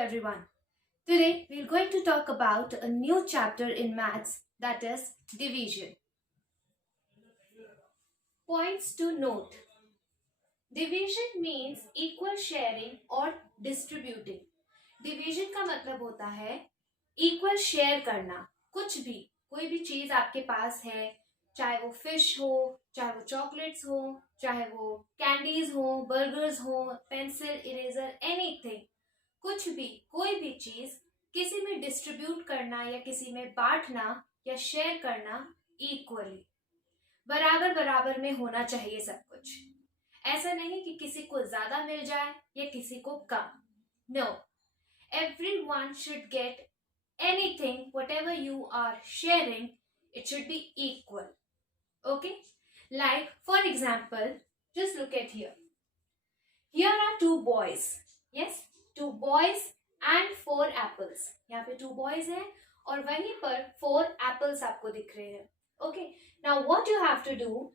everyone. Today we're going to talk about a new chapter in maths, that is division. Points to note. Division means equal sharing और distributing. Division का मतलब होता है equal share करना. कुछ भी, कोई भी चीज आपके पास है, चाहे वो फिश हो, चाहे वो चॉकलेट्स हो, चाहे वो कैंडीज हो, बर्गर्स हो, पेंसिल, इरेजर, एनीथिंग, कुछ भी, कोई भी चीज किसी में डिस्ट्रीब्यूट करना या किसी में बांटना या शेयर करना इक्वली, बराबर बराबर में होना चाहिए सब कुछ. ऐसा नहीं कि किसी को ज्यादा मिल जाए या किसी को कम. No, everyone should get anything, whatever you are sharing, it should be equal. Okay? Like, for example, just look at here. Here are two boys. Yes? 2 boys and 4 apples. यहाँ पे 2 boys हैं और वहीं पर 4 apples आपको दिख रहे हैं. Okay? Now what you have to do?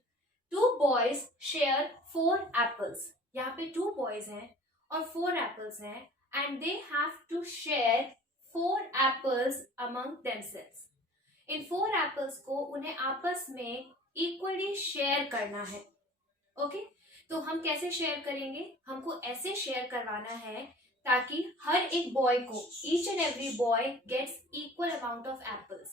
2 boys share 4 apples. यहाँ पे 2 boys हैं और 4 apples हैं and they have to share 4 apples among themselves. In 4 apples को उन्हें आपस में equally share करना है. Okay? तो हम कैसे शेयर करेंगे? हमको ऐसे शेयर करवाना है ताकि हर एक बॉय को, each and every boy gets equal amount of apples.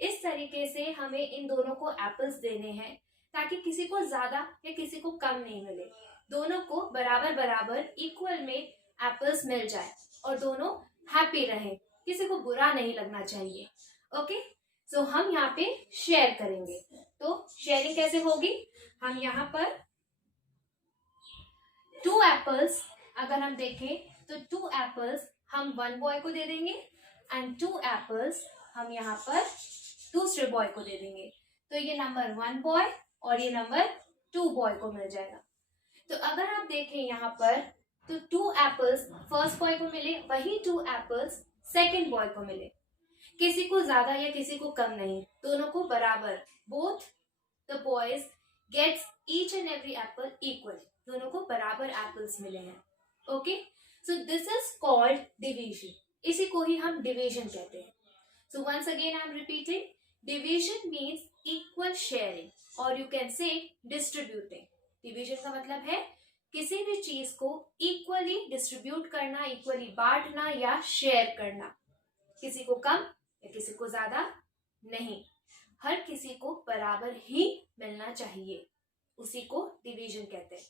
इस तरीके से हमें इन दोनों को एप्पल्स देने हैं ताकि किसी को ज्यादा या किसी को कम नहीं मिले, दोनों को बराबर बराबर इक्वल में एप्पल्स मिल जाए और दोनों हैप्पी रहें, किसी को बुरा नहीं लगना चाहिए. ओके, सो हम यहाँ पे शेयर करेंगे. तो शेयरिंग कैसे होगी? हम यहाँ पर 2 एप्पल्स अगर हम देखें तो 2 एप्पल्स हम 1 बॉय को दे देंगे एंड 2 एप्पल्स हम यहाँ पर दूसरे बॉय को दे देंगे. तो ये नंबर 1 बॉय और ये नंबर 2 बॉय को मिल जाएगा. तो अगर आप देखें यहाँ पर तो 2 एप्पल्स फर्स्ट बॉय को मिले, वही 2 एप्पल्स सेकेंड बॉय को मिले. किसी को ज्यादा या किसी को कम नहीं, दोनों को बराबर. Both the boys gets each and every apple equal. दोनों को बराबर एप्पल्स मिले हैं. Okay, so this is called division. इसी को ही हम डिवीजन कहते हैं. So once again I am repeating, division means equal sharing और you can say distributing. Division का मतलब है किसी भी चीज को इक्वली डिस्ट्रीब्यूट करना, इक्वली बांटना या शेयर करना. किसी को कम या किसी को ज्यादा नहीं, हर किसी को बराबर ही मिलना चाहिए. उसी को डिवीजन कहते हैं.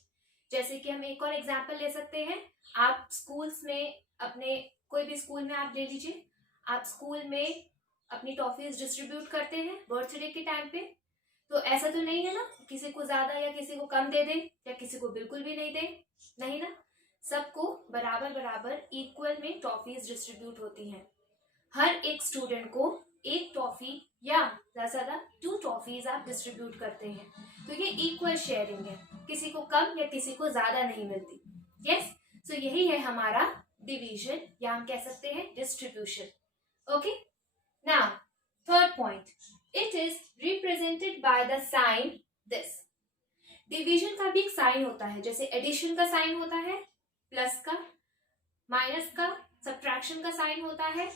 जैसे कि हम एक और एग्जाम्पल ले सकते हैं. आप स्कूल्स में, अपने कोई भी स्कूल में आप ले लीजिए, आप स्कूल में अपनी टॉफीज डिस्ट्रीब्यूट करते हैं बर्थडे के टाइम पे. तो ऐसा तो नहीं है ना किसी को ज्यादा या किसी को कम दे दें या किसी को बिल्कुल भी नहीं दें. नहीं ना, सबको बराबर बराबर इक्वल में टॉफीज डिस्ट्रीब्यूट होती हैं. हर एक स्टूडेंट को एक टॉफी या ज्यादा 2 टॉफीज आप डिस्ट्रीब्यूट करते हैं. तो ये इक्वल शेयरिंग है, किसी को कम या किसी को ज्यादा नहीं मिलती. यस, सो यही है हमारा डिवीजन या हम कह सकते हैं distribution. Okay, now third point, it is represented by the sign this. Division का भी एक साइन होता है. जैसे एडिशन का साइन होता है प्लस का, माइनस का, सब्ट्रैक्शन का साइन होता है,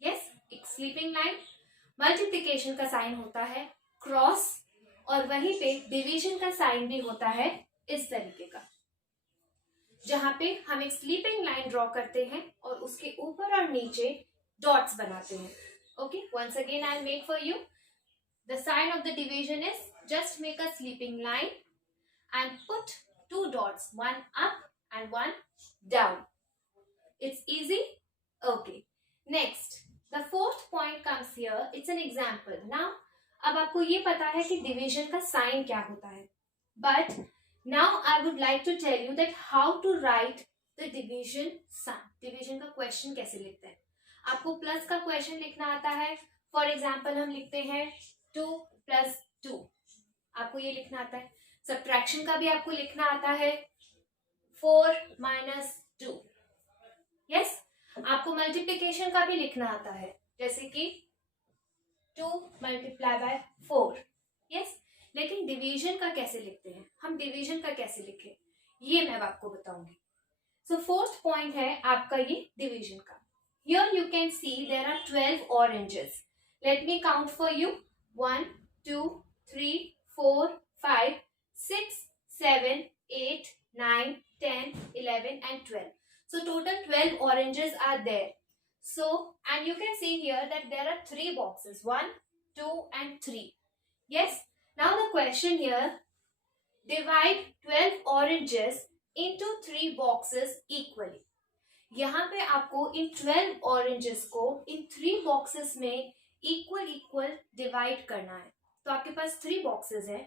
यस, एक स्लीपिंग लाइन. मल्टीप्लिकेशन का साइन होता है क्रॉस, और वहीं पे डिवीजन का साइन भी होता है इस तरीके का, जहां पे हम एक स्लीपिंग लाइन ड्रॉ करते हैं और उसके ऊपर और नीचे डॉट्स बनाते हैं. Okay, once again I make for you. The sign of the division is just make a sleeping line and put 2 dots, 1 up and 1 down. It's easy. Okay, next the fourth point comes here. It's an example. Now, अब आपको ये पता है कि division का sign क्या होता है, but now I would like to tell you that how to write the division sign. Division का क्वेश्चन कैसे लिखते हैं. आपको प्लस का क्वेश्चन लिखना आता है. फॉर एग्जाम्पल हम लिखते हैं 2 + 2, आपको ये लिखना आता है. सब्ट्रैक्शन का भी आपको लिखना आता है 4 - 2. यस, आपको मल्टीप्लिकेशन का भी लिखना आता है, जैसे कि 2 × 4. यस, लेकिन डिवीजन का कैसे लिखते हैं, हम डिवीजन का कैसे लिखें, ये मैं आपको बताऊंगी. सो फोर्थ पॉइंट है आपका ये डिवीजन. डिवीजन का। Here you can see there are 12 oranges. Let me count for you. 1, 2, 3, 4, 5, 6, 7, 8, 9, 10, 11 and 12. So total 12 oranges are there. So, and you can see here that there are 3 boxes. 1, 2 and 3. Yes. Now the question here, divide 12 oranges into 3 boxes equally. यहाँ पे आपको इन 12 oranges को इन 3 boxes में equal divide करना है। तो आपके पास 3 boxes हैं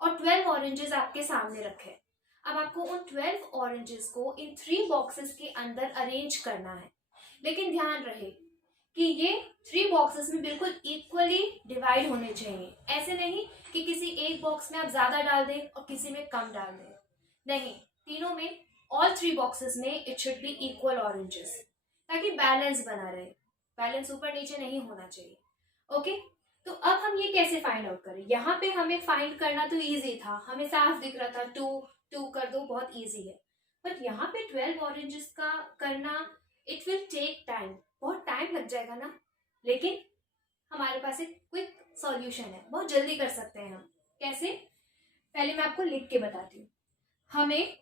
और 12 ऑरेंजेस आपके सामने रखे हैं। अब आपको उन 12 ऑरेंजेस को इन 3 बॉक्सेस के अंदर अरेंज करना है, लेकिन ध्यान रहे कि ये 3 बॉक्सेस में बिल्कुल इक्वली डिवाइड होने चाहिए। ऐसे नहीं कि किसी एक बॉक्स में आप ज्यादा डाल दें और किसी में कम डाल दें, नहीं, तीनों में ऑल 3 बॉक्सेस में it should be equal oranges, ताकि बैलेंस बना रहे। बैलेंस ऊपर नीचे नहीं होना चाहिए। ओके, तो अब हम ये कैसे फाइंड आउट करें? यहाँ पे हमें फाइंड करना तो इजी था, हमें साफ दिख रहा था 2 कर दो, बहुत इजी है। बट यहाँ पे 12 ऑरेंजेस का करना इट विल टेक टाइम, बहुत टाइम लग जाएगा ना। लेकिन हमारे पास एक क्विक सॉल्यूशन है, बहुत जल्दी कर सकते हैं हम। कैसे? पहले मैं आपको लिख के बताती हूँ। हमें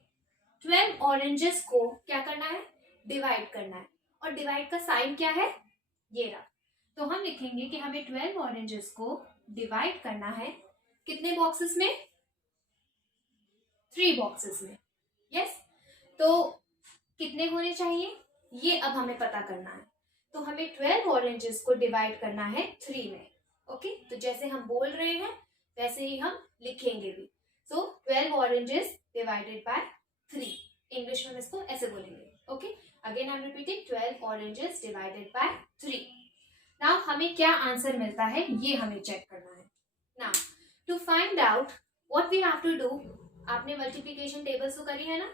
12 ऑरेंजेस को क्या करना है? डिवाइड करना है। और डिवाइड का साइन क्या है? ये रहा। तो हम लिखेंगे कि हमें 12 ऑरेंजेस को डिवाइड करना है कितने बॉक्सेस में? 3 बॉक्सेस में। यस, तो कितने होने चाहिए ये अब हमें पता करना है। तो हमें 12 ऑरेंजेस को डिवाइड करना है 3 में। ओके, तो जैसे हम बोल रहे हैं वैसे ही हम लिखेंगे भी। सो 12 ऑरेंजेस डिवाइडेड बाय 3, इंग्लिश में इसको ऐसे बोलेंगे। Okay, again I am repeating, 12 oranges divided by 3। Now हमें क्या आंसर मिलता है ये हमें चेक करना है। Now to find out what we have to do, आपने मल्टीप्लिकेशन टेबल्स तो करी है ना,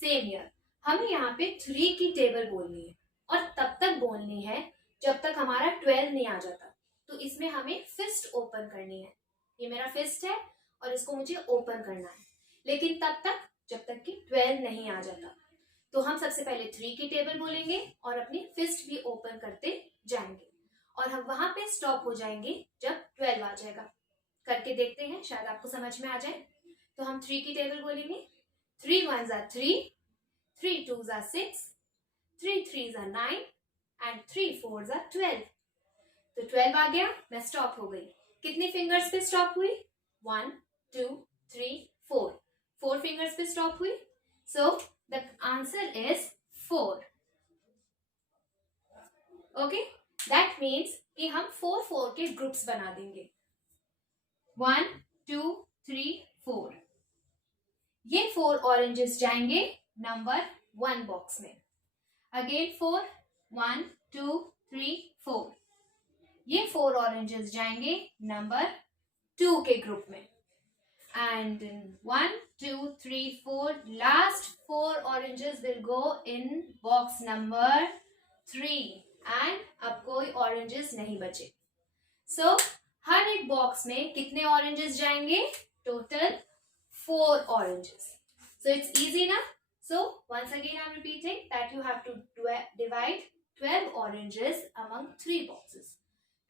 सेम हियर हमें यहाँ पे 3 की टेबल बोलनी है और तब तक बोलनी है जब तक हमारा 12 नहीं आ जाता। तो इसमें हमें फिस्ट ओपन करनी है। ये मेरा फिस्ट है और इसको मुझे ओपन करना है, लेकिन तब तक जब तक कि 12 नहीं आ जाता। तो हम सबसे पहले 3 की टेबल बोलेंगे और अपनी फिस्ट भी ओपन करते जाएंगे और हम वहां पे स्टॉप हो जाएंगे जब 12 आ जाएगा। करके देखते हैं, शायद आपको समझ में आ जाए। तो हम 3 की टेबल बोलेंगे। 3 1s are 3, 3 2s are 6, 3 3s are 9 and 3 4s are 12। तो 12 आ गया, मैं स्टॉप हो गई। कितनी फिंगर्स पे स्टॉप हुई? 1 2 3 4, 4 फिंगर्स पे स्टॉप हुई। So the answer is 4। Okay, that means कि हम 4 के ग्रुप्स बना देंगे। 1 2 3 4। ये 4 ऑरेंजेस जाएंगे नंबर 1 बॉक्स में। अगेन 4 1 2 3 4। ये 4 ऑरेंजेस जाएंगे नंबर 2 के ग्रुप में। And 1 2 3 4, last 4 oranges will go in box number 3 and अब कोई oranges नहीं बचे। So हर एक बॉक्स में कितने oranges जाएंगे? Total 4 oranges. So it's easy ना? So once again I'm repeating that you have to divide 12 oranges among 3 boxes.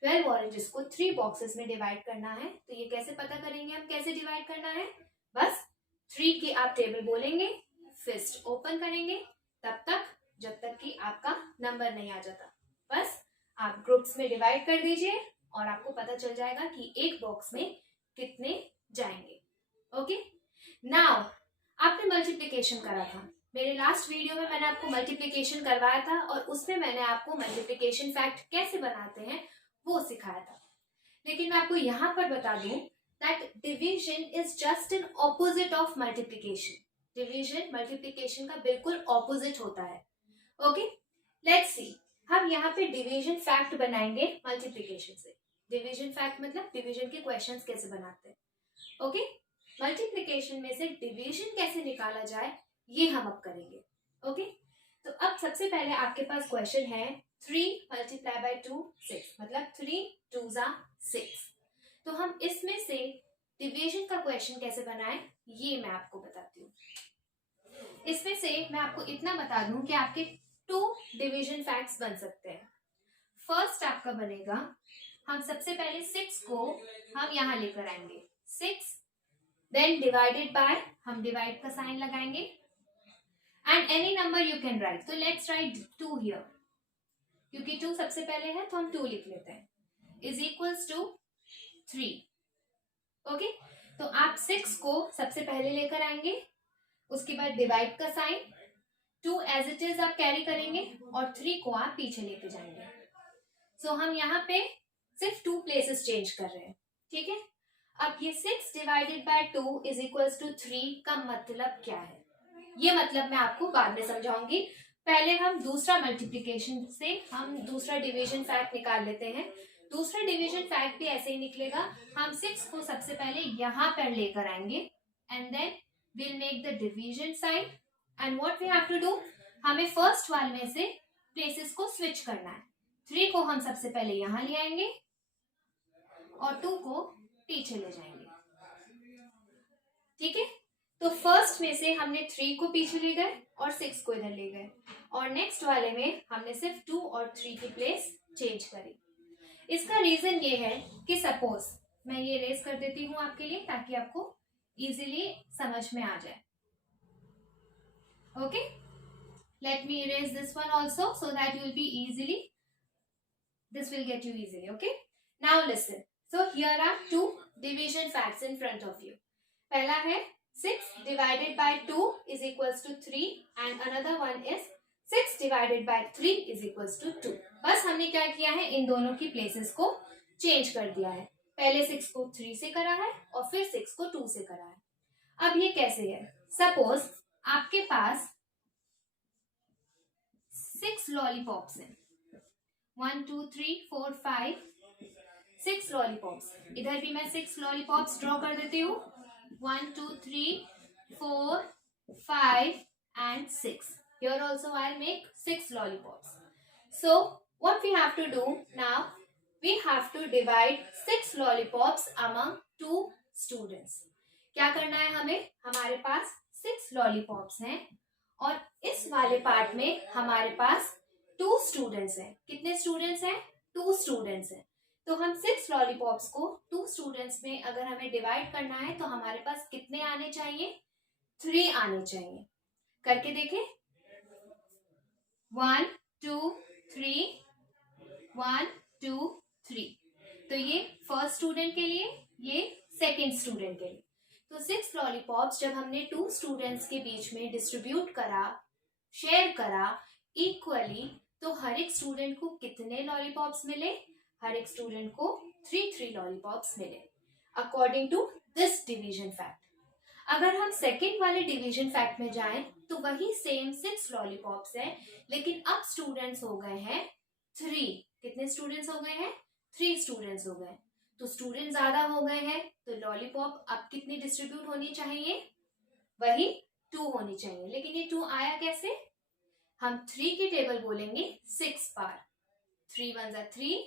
12 oranges को 3 बॉक्सेस में डिवाइड करना है। तो ये कैसे पता करेंगे हम कैसे डिवाइड करना है? बस 3 की आप टेबल बोलेंगे, फिस्ट ओपन करेंगे तब तक जब तक कि आपका नंबर नहीं आ जाता। बस आप ग्रुप्स में डिवाइड कर दीजिए और आपको पता चल जाएगा कि एक बॉक्स में कितने जाएंगे। ओके, नाउ आपने मल्टीप्लिकेशन करा था। मेरे लास्ट वीडियो में मैंने आपको मल्टीप्लिकेशन करवाया था और उसमें मैंने आपको मल्टीप्लिकेशन फैक्ट कैसे बनाते हैं वो सिखाया था। लेकिन मैं आपको यहाँ पर बता दूं that division is just an opposite of multiplication. Division multiplication का बिल्कुल ऑपोजिट होता है। ओके, लेट्स सी, हम यहाँ पे डिवीजन फैक्ट बनाएंगे मल्टीप्लिकेशन से। डिवीजन फैक्ट मतलब डिवीजन के क्वेश्चंस कैसे बनाते हैं। ओके, मल्टीप्लिकेशन में से डिवीजन कैसे निकाला जाए ये हम अब करेंगे। ओके, तो अब सबसे पहले आपके पास क्वेश्चन है 3 multiply by 2 6, मतलब 3 2s are 6। तो हम इसमें से डिवीजन का क्वेश्चन कैसे बनाएं ये मैं आपको बताती हूँ। इसमें से मैं आपको इतना बता दूं कि आपके टू डिवीजन फैक्ट्स बन सकते हैं। फर्स्ट आपका बनेगा, हम सबसे पहले 6 को हम यहाँ लेकर आएंगे, 6 देन डिवाइडेड बाय, हम डिवाइड का साइन लगाएंगे and any number you can write. तो लेट्स राइट 2 हियर, क्योंकि 2 सबसे पहले है तो हम 2 लिख लेते हैं, इज इक्वल्स टू 3। ओके, तो आप 6 को सबसे पहले लेकर आएंगे, उसके बाद डिवाइड का साइन, 2 एज इट इज आप कैरी करेंगे और 3 को आप पीछे लेके जाएंगे। सो हम यहाँ पे सिर्फ 2 प्लेसेस चेंज कर रहे हैं, ठीक है। अब ये 6 divided by 2 is equals to 3 का मतलब क्या है, ये मतलब मैं आपको बाद में समझाऊंगी। पहले हम दूसरा मल्टीप्लिकेशन से हम दूसरा डिवीजन फैक्ट निकाल लेते हैं। दूसरा डिवीजन फैक्ट भी ऐसे ही निकलेगा, हम 6 को सबसे पहले यहाँ पर लेकर आएंगे and then will make the division sign and what we have to do, हमें फर्स्ट वाले में से प्लेसेस को स्विच करना है। 3 को हम सबसे पहले यहाँ ले आएंगे और 2 को पीछे ले जाएंगे, ठीक है। तो फर्स्ट में से हमने 3 को पीछे ले गए और 6 को इधर ले गए, और नेक्स्ट वाले में हमने सिर्फ 2 और 3 की प्लेस चेंज करी। इसका रीजन ये है कि सपोज मैं ये रेज कर देती हूँ आपके लिए ताकि आपको इजीली समझ में आ जाए। Okay, let me erase this one also so that you will be easily, this will get you easily. Okay, now listen. So here are 2 division facts in front of you. पहला है 6 divided by 2 is equals to 3 and another one is 6 divided by 3 is equals to 2. बस हमने क्या किया है, इन दोनों की places को चेंज कर दिया है। पहले 6 को 3 से करा है और फिर 6 को 2 से करा है। अब ये कैसे है, सपोज आपके पास 6 लॉलीपॉप्स हैं, 1 2 3 4 5 6 लॉलीपॉप्स। इधर भी मैं 6 लॉलीपॉप्स ड्रॉ कर देती हूँ, 1 2 3 4 5 and 6. Here also I'll make 6 lollipops. So what we have to do now, we have to divide 6 lollipops among 2 students. क्या करना है हमें, हमारे पास 6 lollipops हैं और इस वाले पार्ट में हमारे पास 2 students हैं। कितने students हैं, 2 students हैं। तो हम 6 lollipops को 2 students में अगर हमें डिवाइड करना है तो हमारे पास कितने आने चाहिए, 3 आने चाहिए। करके देखें, 1 2 3 1 2 3। तो ये फर्स्ट स्टूडेंट के लिए, ये सेकेंड स्टूडेंट के लिए। तो 6 लॉलीपॉप्स जब हमने 2 स्टूडेंट्स के बीच में डिस्ट्रीब्यूट करा, शेयर करा इक्वली, तो हर एक स्टूडेंट को कितने लॉलीपॉप्स मिले, हर एक स्टूडेंट को 3 लॉलीपॉप्स मिले according to this division fact. अगर हम सेकेंड वाले डिवीजन फैक्ट में जाएं तो वही सेम 6 लॉलीपॉप्स है, लेकिन अब स्टूडेंट्स हो गए हैं 3। कितने स्टूडेंट्स हो गए हैं, 3 स्टूडेंट्स हो गए। तो स्टूडेंट ज्यादा हो गए हैं तो लॉलीपॉप अब कितनी डिस्ट्रीब्यूट होनी चाहिए, वही 2 होनी चाहिए। लेकिन ये 2 आया कैसे, हम 3 की टेबल बोलेंगे 6 बार, 3 1 3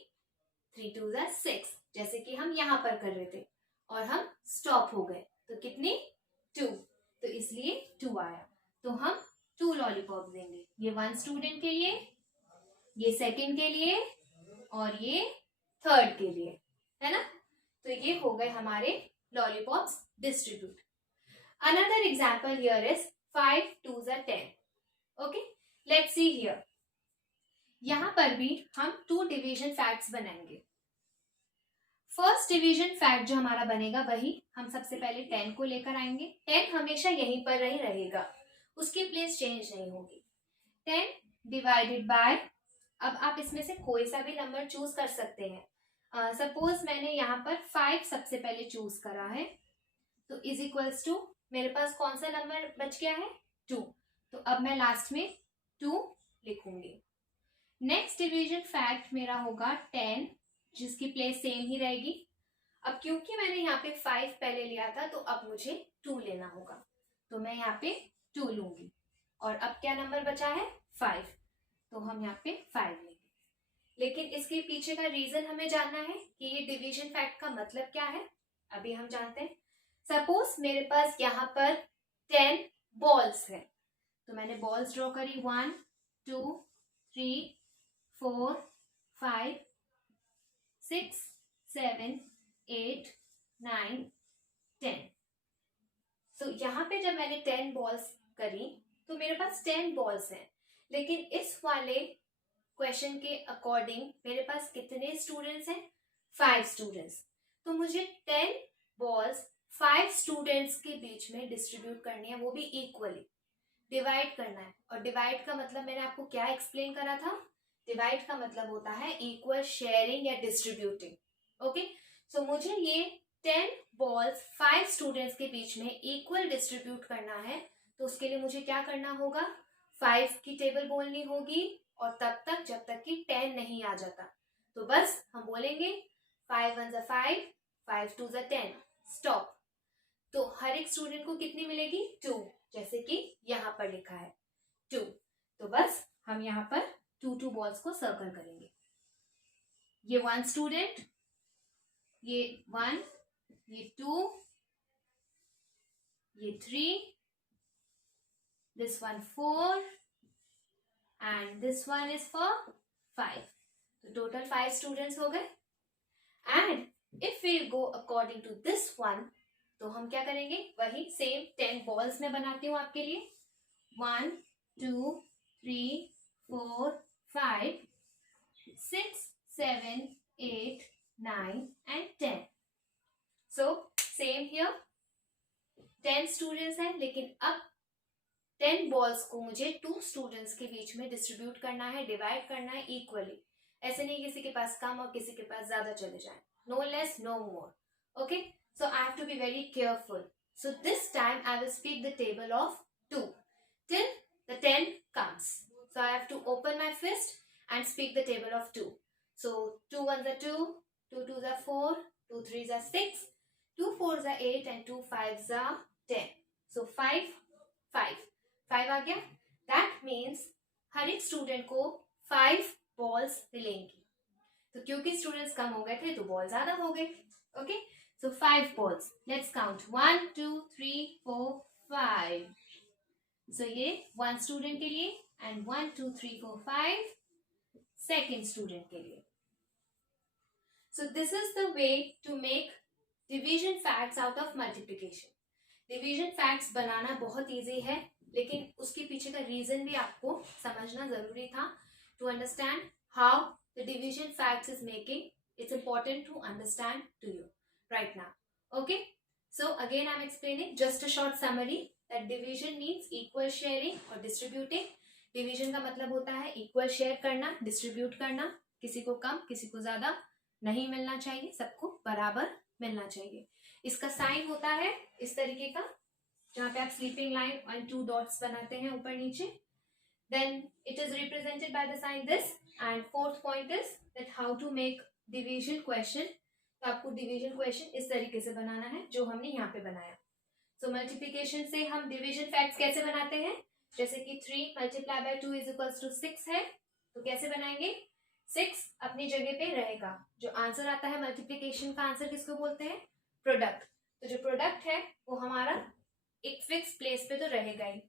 3 2 6, जैसे कि हम यहाँ पर कर रहे थे और हम स्टॉप हो गए तो कितनी, 2, तो इसलिए 2 आया। तो हम 2 लॉलीपॉप देंगे, ये 1 स्टूडेंट के लिए, ये सेकंड के लिए और ये थर्ड के लिए, है ना। तो ये हो गए हमारे lollipops distribute. Another example here is 5 2 10। Okay, let's see here. यहां पर भी हम 2 डिवीजन फैक्ट्स बनाएंगे। फर्स्ट डिवीजन फैक्ट जो हमारा बनेगा वही हम सबसे पहले 10 को लेकर आएंगे। 10 हमेशा यहीं पर ही रहेगा, उसकी प्लेस चेंज नहीं होगी। 10 डिवाइडेड बाय, अब आप इसमें से कोई सा भी नंबर चूज कर सकते हैं। सपोज मैंने यहाँ पर 5 सबसे पहले चूज करा है, तो इज इक्वल्स टू, मेरे पास कौन सा नंबर बच गया है, 2। तो अब मैं लास्ट में 2 लिखूंगी। नेक्स्ट डिवीजन फैक्ट मेरा होगा 10, जिसकी प्लेस सेम ही रहेगी। अब क्योंकि मैंने यहाँ पे 5 पहले लिया था तो अब मुझे 2 लेना होगा, तो मैं यहाँ पे 2 लूंगी। और अब क्या नंबर बचा है, 5, तो हम यहाँ पे 5 लेंगे। लेकिन इसके पीछे का रीजन हमें जानना है कि ये डिवीजन फैक्ट का मतलब क्या है, अभी हम जानते हैं। सपोज मेरे पास यहाँ पर 10 बॉल्स है, तो मैंने बॉल्स ड्रॉ करी 1 2 3, 4, 5, 6, 7, 8, 9, 10. सो यहाँ पे जब मैंने 10 बॉल्स करी तो मेरे पास 10 बॉल्स हैं, लेकिन इस वाले क्वेश्चन के अकॉर्डिंग मेरे पास कितने स्टूडेंट्स हैं? 5 स्टूडेंट्स. तो मुझे 10 बॉल्स 5 स्टूडेंट्स के बीच में डिस्ट्रीब्यूट करनी है, वो भी इक्वली डिवाइड करना है. और डिवाइड का मतलब मैंने आपको क्या एक्सप्लेन करा था? डिवाइड का मतलब होता है इक्वल शेयरिंग या डिस्ट्रीब्यूटिंग. ओके, सो मुझे ये 10 बॉल्स 5 स्टूडेंट्स के बीच में इक्वल डिस्ट्रीब्यूट करना है. तो उसके लिए मुझे क्या करना होगा? 5 की टेबल बोलनी होगी, और तब तक जब तक कि 10 नहीं आ जाता. तो बस हम बोलेंगे 5 1 ज़ा 5, 5 2 ज़ा 10, स्टॉप. तो हर एक स्टूडेंट को कितनी मिलेगी? 2, जैसे कि यहाँ पर लिखा है 2. तो बस हम यहाँ पर 2 बॉल्स को सर्कल करेंगे. ये 1 स्टूडेंट, ये 1, ये 2, ये 3, this one 4, and this one is for 5. तो total 5 students हो गए. And if we go according to this one, तो हम क्या करेंगे? वही सेम 10 balls में बनाती हूँ आपके लिए. 1 2 3 4 5 6 7 8 9 and 10. So same here 10 students हैं, लेकिन अब 10 बॉल्स को मुझे 2 स्टूडेंट्स के बीच में डिस्ट्रीब्यूट करना है, डिवाइड करना है इक्वली. ऐसे नहीं किसी के पास कम और किसी के पास ज्यादा चले जाए. No less no more. Okay, so I have to be very careful. So this time I will speak the table of 2 till the 10 comes. So I have to open my fist and speak the table of 2. So 2 1s are 2, 2 2s are 4, 2 3s are 6, 2 4s are 8 and 2 5s are 10. So 5 5 5 आ गया. That means हर एक student को 5 balls मिलेंगी. तो क्योंकि students कम हो गए थे तो बॉल ज्यादा हो गए. Okay, so 5 balls. Let's count 1 2 3 4 5. सो ये 1 स्टूडेंट के लिए एंड 1 2 3 4 5 सेकेंड स्टूडेंट के लिए. So this is the way to make division facts out of multiplication. Division facts बनाना बहुत ईजी है, लेकिन उसके पीछे का रीजन भी आपको समझना जरूरी था. To understand how the division facts is making, it's important to understand to you right now. Okay, so again I am explaining just a short summary that division means equal sharing और distributing. Division का मतलब होता है equal share करना, distribute करना. किसी को कम किसी को ज्यादा नहीं मिलना चाहिए, सबको बराबर मिलना चाहिए. इसका साइन होता है इस तरीके का, जहाँ पे आप स्लीपिंग लाइन और 2 डॉट्स बनाते हैं ऊपर नीचे. Then it is represented by the sign this. And fourth point is that how to make division question. तो आपको डिवीजन क्वेश्चन इस तरीके से बनाना है जो हमने यहाँ पे बनाया. सो मल्टीप्लीकेशन से हम डिवीजन फैक्ट्स कैसे बनाते हैं? जैसे कि 3 multiply by 2 is equals to 6 है, तो कैसे बनाएंगे? 6 अपनी जगह पे रहेगा. जो आंसर आता है मल्टीप्लीकेशन का आंसर किसको बोलते हैं? प्रोडक्ट. तो जो प्रोडक्ट है वो हमारा एक फिक्स प्लेस पे तो रहेगा ही.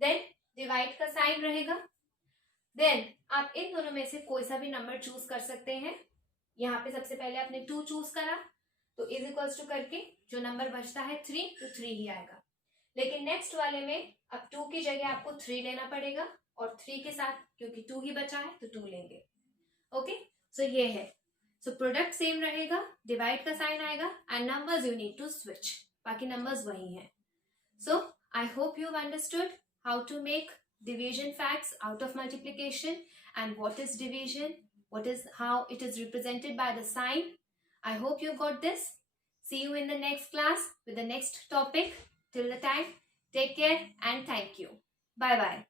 देन डिवाइड का साइन रहेगा. देन आप इन दोनों में से कोई सा भी नंबर चूज कर सकते हैं. यहाँ पे सबसे पहले आपने 2 चूज करा, तो इज इक्वल्स टू करके जो नंबर बचता है 3, तो 3 ही आएगा. लेकिन नेक्स्ट वाले में अब 2 की जगह आपको 3 लेना पड़ेगा, और 3 के साथ क्योंकि 2 ही बचा है तो 2 लेंगे. ओके, सो ये है. सो प्रोडक्ट सेम रहेगा, डिवाइड का साइन आएगा, and numbers you need to switch. बाकी नंबर्स वही हैं. So I hope you've understood how to make division facts out of multiplication and what is division, how it is represented by the sign. I hope you got this. See you in the next class with the next topic. Till the time, take care and thank you. Bye bye.